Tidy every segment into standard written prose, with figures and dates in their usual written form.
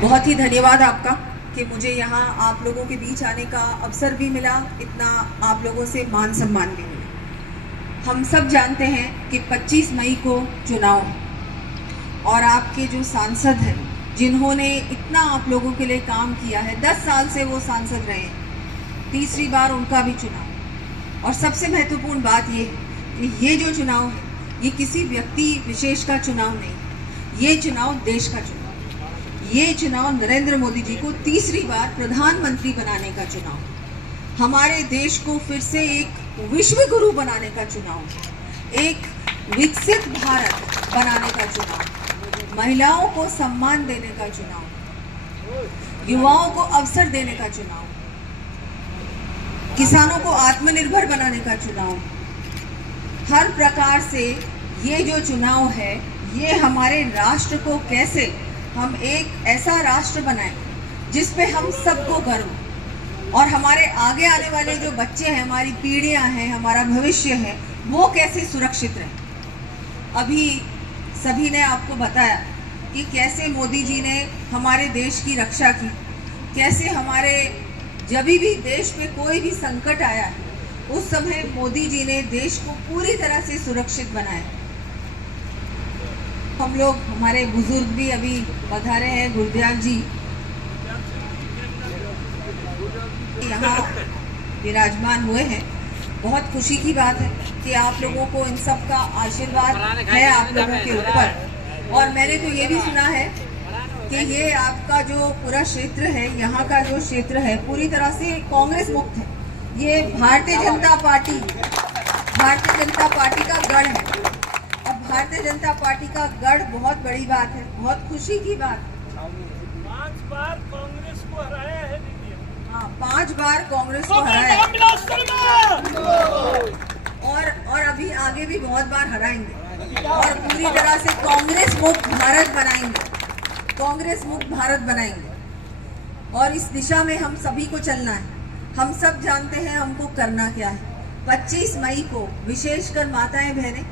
बहुत ही धन्यवाद आपका कि मुझे यहाँ आप लोगों के बीच आने का अवसर भी मिला, इतना आप लोगों से मान सम्मान भी मिला। हम सब जानते हैं कि 25 मई को चुनाव है और आपके जो सांसद हैं जिन्होंने इतना आप लोगों के लिए काम किया है, 10 साल से वो सांसद रहे हैं, तीसरी बार उनका भी चुनाव। और सबसे महत्वपूर्ण बात ये है कि ये जो चुनाव है ये किसी व्यक्ति विशेष का चुनाव नहीं, ये चुनाव देश का चुनाव, ये चुनाव नरेंद्र मोदी जी को तीसरी बार प्रधानमंत्री बनाने का चुनाव, हमारे देश को फिर से एक विश्व गुरु बनाने का चुनाव, एक विकसित भारत बनाने का चुनाव, महिलाओं को सम्मान देने का चुनाव, युवाओं को अवसर देने का चुनाव, किसानों को आत्मनिर्भर बनाने का चुनाव। हर प्रकार से ये जो चुनाव है ये हमारे राष्ट्र को कैसे हम एक ऐसा राष्ट्र बनाएं जिस पे हम सबको गर्व, और हमारे आगे आने वाले जो बच्चे हैं, हमारी पीढ़ियां हैं, हमारा भविष्य है, वो कैसे सुरक्षित रहे। अभी सभी ने आपको बताया कि कैसे मोदी जी ने हमारे देश की रक्षा की, कैसे हमारे जब भी देश पे कोई भी संकट आया है उस समय मोदी जी ने देश को पूरी तरह से सुरक्षित बनाया। हम लोग, हमारे बुजुर्ग भी अभी पधारे हैं, गुरुदयाल जी यहाँ विराजमान हुए हैं। बहुत खुशी की बात है कि आप लोगों को इन सब का आशीर्वाद है आप लोगों के ऊपर। और मैंने तो ये भी सुना है कि ये आपका जो पूरा क्षेत्र है, यहाँ का जो क्षेत्र है पूरी तरह से कांग्रेस मुक्त है। ये भारतीय जनता पार्टी का गढ़ है। अब भारतीय जनता पार्टी का गढ़ बहुत बड़ी बात है, बहुत खुशी की बात है। 5 बार कांग्रेस को हराया है दीदी। हाँ, 5 बार कांग्रेस को हराया और अभी आगे भी बहुत बार हराएंगे और पूरी तरह से कांग्रेस मुक्त भारत बनाएंगे, कांग्रेस मुक्त भारत बनाएंगे। और इस दिशा में हम सभी को चलना है। हम सब जानते हैं हमको करना क्या है। 25 मई को विशेषकर माताएं बहनें,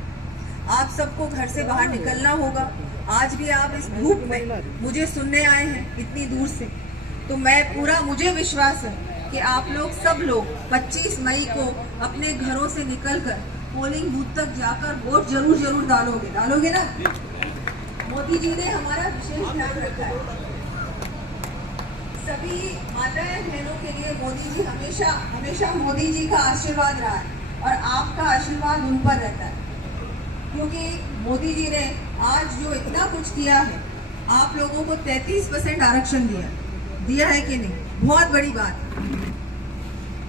आप सबको घर से बाहर निकलना होगा। आज भी आप इस धूप में मुझे सुनने आए हैं इतनी दूर से, तो मुझे विश्वास है कि आप लोग सब लोग 25 मई को अपने घरों से निकलकर पोलिंग बूथ तक जाकर वोट जरूर डालोगे ना। मोदी जी ने हमारा विशेष ध्यान रखा है। सभी माताएं बहनों के लिए मोदी जी हमेशा मोदी जी का आशीर्वाद रहा है और आपका आशीर्वाद उन पर रहता है, क्योंकि मोदी जी ने आज जो इतना कुछ किया है, आप लोगों को 33% आरक्षण दिया है कि नहीं, बहुत बड़ी बात।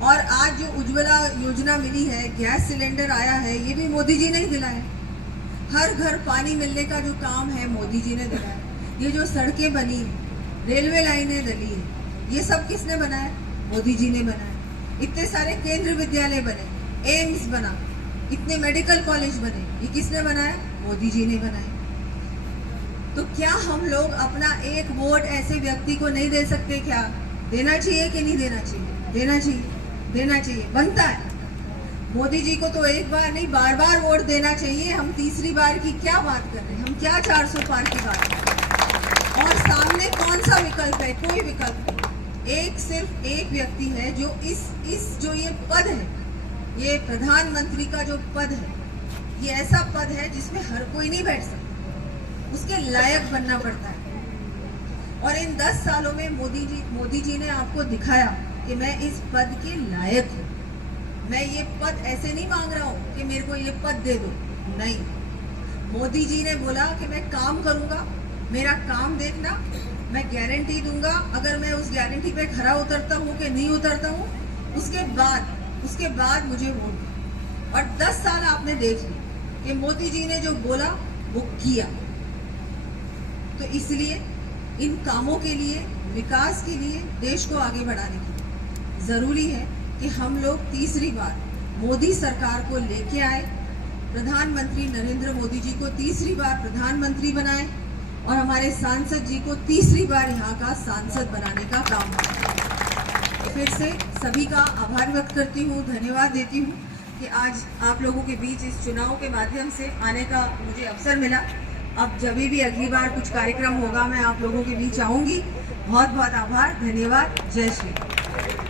और आज जो उज्ज्वला योजना मिली है, गैस सिलेंडर आया है, ये भी मोदी जी ने ही दिलाया। हर घर पानी मिलने का जो काम है मोदी जी ने दिलाया। ये जो सड़कें बनी, रेलवे लाइनें डली है, ये सब किसने बनाया? मोदी जी ने बनाया। इतने सारे केंद्र विद्यालय बने, एम्स बना, इतने मेडिकल कॉलेज बने, ये किसने बनाया? मोदी जी ने बनाया। तो क्या हम लोग अपना एक वोट ऐसे व्यक्ति को नहीं दे सकते? क्या देना चाहिए कि नहीं देना चाहिए? देना चाहिए, बनता है। मोदी जी को तो एक बार नहीं, बार वोट देना चाहिए। हम तीसरी बार की क्या बात कर रहे हैं? हम क्या 400 पार की बात कर रहे हैं? और सामने कौन सा विकल्प है? कोई विकल्प नहीं। सिर्फ एक व्यक्ति है जो जो ये पद है, ये प्रधानमंत्री का जो पद है, ये ऐसा पद है जिसमें हर कोई नहीं बैठ सकता, उसके लायक बनना पड़ता है। और इन 10 सालों में मोदी जी ने आपको दिखाया कि मैं इस पद के लायक हूँ। मैं ये पद ऐसे नहीं मांग रहा हूँ कि मेरे को ये पद दे दो, नहीं। मोदी जी ने बोला कि मैं काम करूंगा, मेरा काम देखना, मैं गारंटी दूंगा। अगर मैं उस गारंटी पे खरा उतरता हूँ कि नहीं उतरता हूँ, उसके बाद मुझे वोट दो। और 10 साल आपने देख लिया कि मोदी जी ने जो बोला वो किया। तो इसलिए इन कामों के लिए, विकास के लिए, देश को आगे बढ़ाने के लिए जरूरी है कि हम लोग तीसरी बार मोदी सरकार को लेके आए, प्रधानमंत्री नरेंद्र मोदी जी को तीसरी बार प्रधानमंत्री बनाए और हमारे सांसद जी को तीसरी बार यहाँ का सांसद बनाने का काम करें। फिर से सभी का आभार व्यक्त करती हूँ, धन्यवाद देती हूँ कि आज आप लोगों के बीच इस चुनाव के माध्यम से आने का मुझे अवसर मिला। अब जब भी अगली बार कुछ कार्यक्रम होगा मैं आप लोगों के बीच आऊंगी। बहुत बहुत आभार, धन्यवाद, जय श्री।